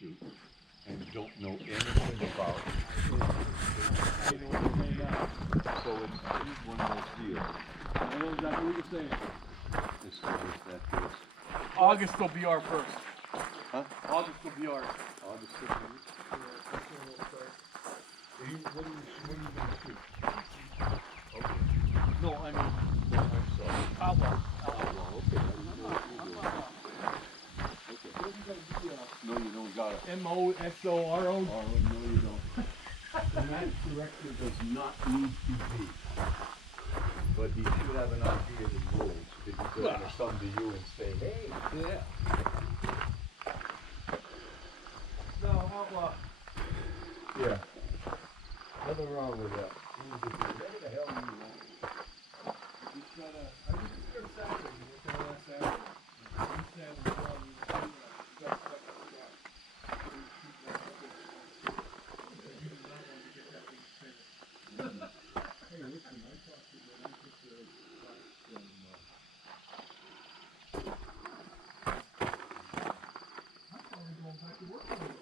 shoot and don't know anything about it. So it's one of those deals. I know exactly what you're saying. As far as that goes. August will be our first. Huh? August will be ours. August 15th. What are you gonna shoot? No, I mean, I'm sorry. outlaw. Outlaw, okay. Okay. No, you don't got it. MOSORO. Oh, no, you don't. The match director does not need to be. But he should have an idea of the rules. If he's going to come to you and say, hey, Yeah. No, outlaw. yeah, nothing wrong with that. Whatever the hell you want. Just gotta, I was just here Saturday, you worked on last Saturday. He said, you got stuck up with that. You do not want to get that thing finished. Hey, listen, I talked to them, I took the class from, I'm probably going back to work with it.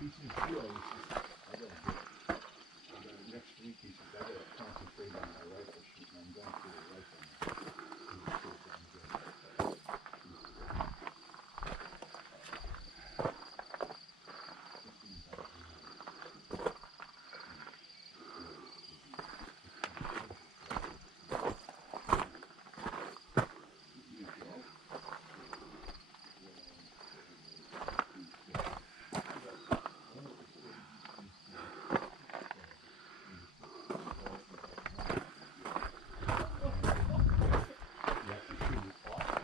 he says, sure, he says, next week, he says, I gotta concentrate on my rifle shooting, I'm going for the rifle now. He says, I'm good. You have to shoot it off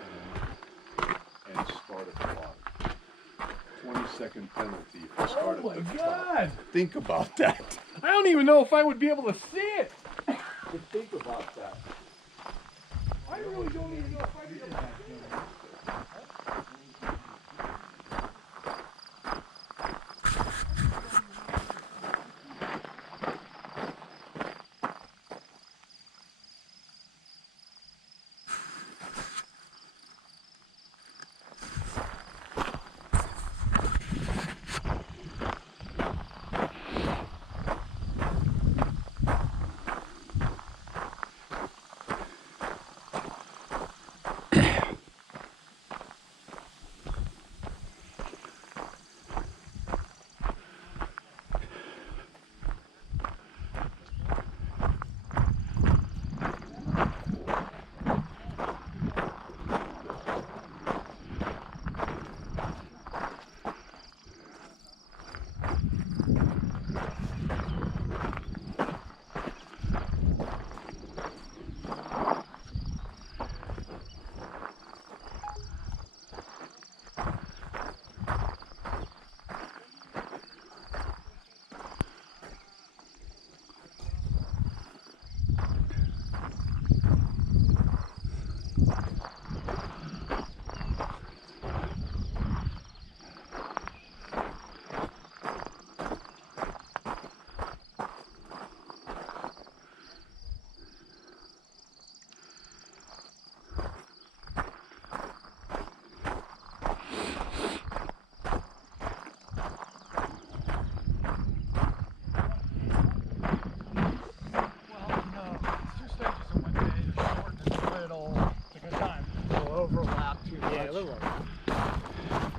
and start at the bottom. 20-second penalty if you start Oh at my the top. God! Think about that. I don't even know if I would be able to see it. Think about that. I really don't even know if I'd be able to see it.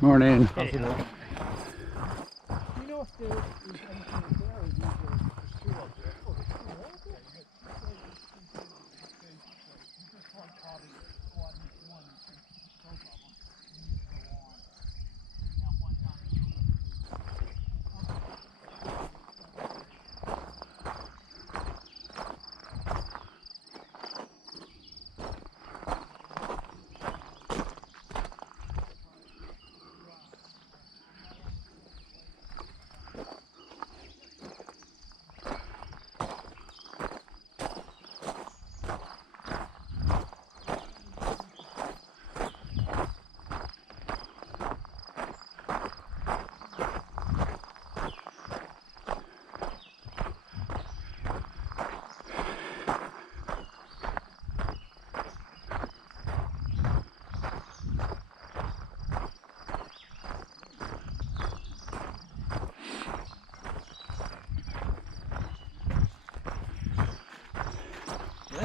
Morning. How's it going? You know if there's anything there, or is there just two up there? Oh, there's two more up there? Yeah, you just like probably squad each one and see both of them. You need to go on. And that one down the road.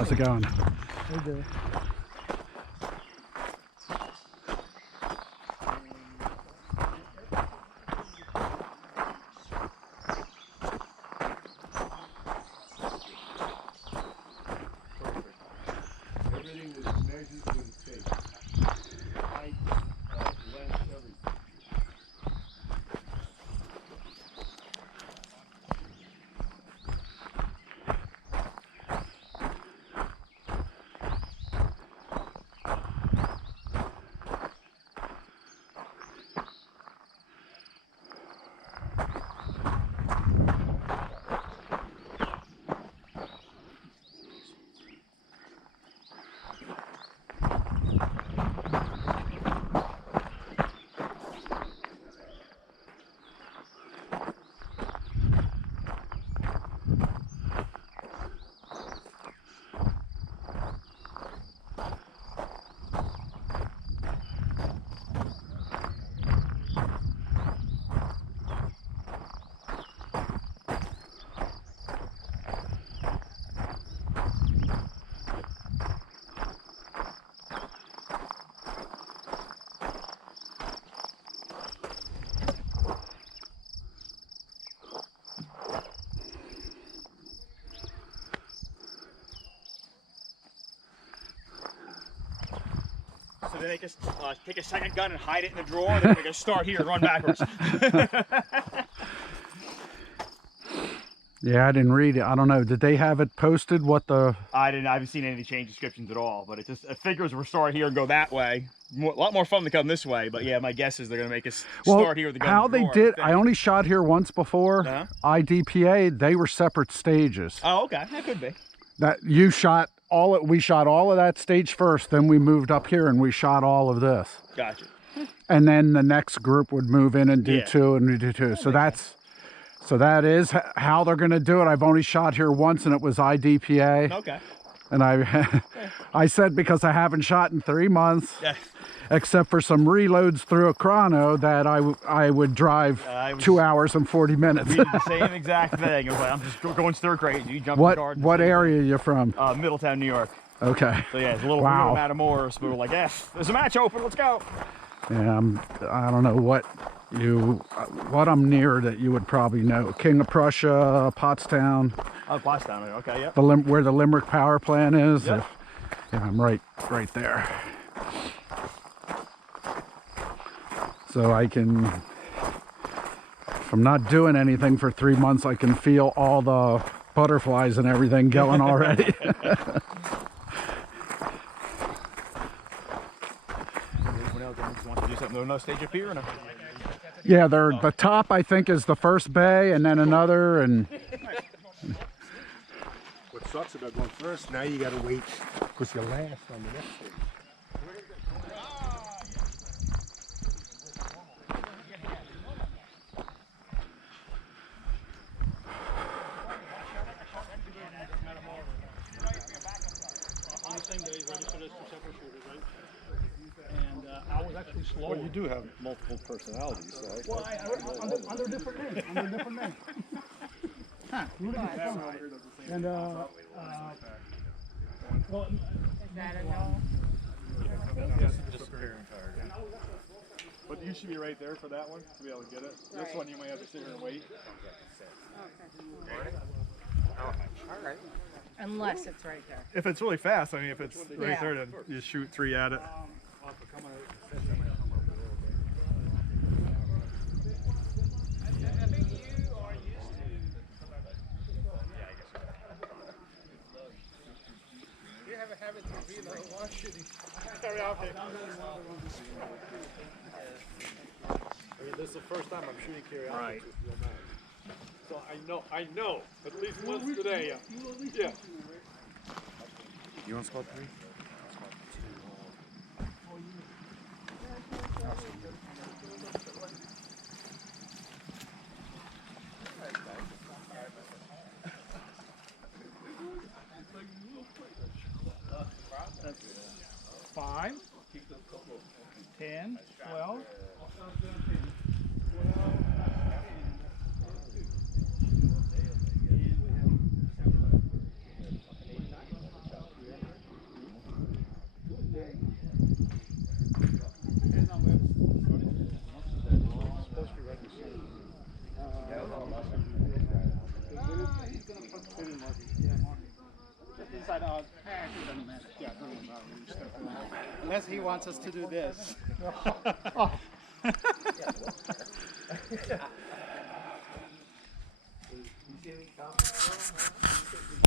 How's it going? Hey there. Everything is measured with tape. Height, length, everything. So they just take a second gun and hide it in the drawer, then they just start here and run backwards. Yeah, I didn't read it. I don't know. Did they have it posted what the... I haven't seen any change descriptions at all, but it figures we'll start here and go that way. A lot more fun to come this way, but yeah, my guess is they're going to make us start here with the gun. How they did, I only shot here once before. Uh-huh. IDPA, they were separate stages. Oh, okay. That could be. That you shot we shot all of that stage first, then we moved up here and we shot all of this. Gotcha. And then the next group would move in and do two and we do two. So that is how they're going to do it. I've only shot here once and it was IDPA. Okay. And I said because I haven't shot in 3 months, Yeah. except for some reloads through a chrono that I would drive 2 hours and 40 minutes. We did the same exact thing. It was like, I'm just going stir crazy. You jump in the car. What area are you from? Middletown, New York. Okay. So yeah, it's a little Wow. Matamoros, but we're like, yes, there's a match open. Let's go. Yeah, I don't know what I'm near that you would probably know. King of Prussia, Pottstown. Oh, Pottstown. Okay, yeah. Where the Limerick power plant is. Yep. Yeah, I'm right there. So I can, if I'm not doing anything for 3 months, I can feel all the butterflies and everything going already. No stage up here or no? Yeah, the top I think is the first bay and then another, and What sucks about going first, now you gotta wait because you're last on the next stage. Well, you do have multiple personalities, so Well, under different names. Under different names. And well, Is that a no? But you should be right there for that one to be able to get it. This Right. one you might have to sit here and wait. Okay. Unless it's right there. If it's really fast, I mean, if it's right Yeah. there, then you shoot 3 at it. I mean, this is the first time I'm shooting curiosity with real knives. So I know, at least once today, yeah. You want squad 3? That's 5, 10, 12. Unless he wants us to do this.